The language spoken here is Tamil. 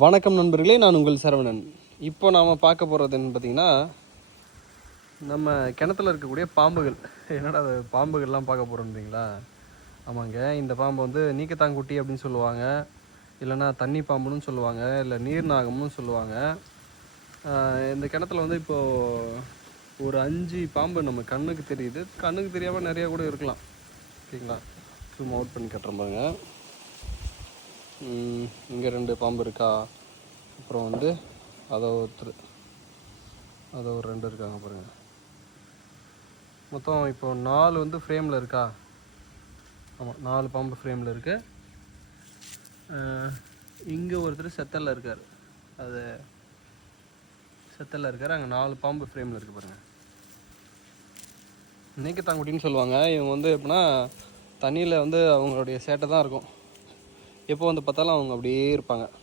வணக்கம் நண்பர்களே, நான் உங்கள் சரவணன். இப்போ நாம் பார்க்க போகிறது என்னன்னு பார்த்தீங்கன்னா, நம்ம கிணத்துல இருக்கக்கூடிய பாம்புகள். என்னடா அது பாம்புகள்லாம் பார்க்க போகிறோன்றீங்களா? ஆமாங்க, இந்த பாம்பு வந்து நீக்கத்தாங்குட்டி அப்படின்னு சொல்லுவாங்க, இல்லைன்னா தண்ணி பாம்புன்னு சொல்லுவாங்க, இல்லை நீர்நாகம்னு சொல்லுவாங்க. இந்த கிணத்துல வந்து இப்போது ஒரு 5 பாம்பு நம்ம கண்ணுக்கு தெரியுது. கண்ணுக்கு தெரியாமல் நிறையா கூட இருக்கலாம். ஓகேங்களா? சும்மா அவுட் பண்ணி கட்டுறேன் பாருங்க. இங்கே 2 பாம்பு இருக்கா, அப்புறம் வந்து அதை ஒரு 2 இருக்காங்க பாருங்கள். மொத்தம் இப்போ 4 வந்து ஃப்ரேமில் இருக்கா? ஆமாம், 4 பாம்பு ஃப்ரேமில் இருக்குது. இங்கே ஒருத்தர் செத்தலில் இருக்கார். அது செத்தலில் இருக்கார். அங்கே 4 பாம்பு ஃப்ரேமில் இருக்குது பாருங்கள். நீக்கத்தாங்குட்டின்னு சொல்லுவாங்க. இவங்க வந்து எப்படின்னா தண்ணியில் வந்து அவங்களுடைய சேட்டை தான் இருக்கும். எப்போ வந்து பார்த்தாலும் அவங்க அப்படியே இருப்பாங்க.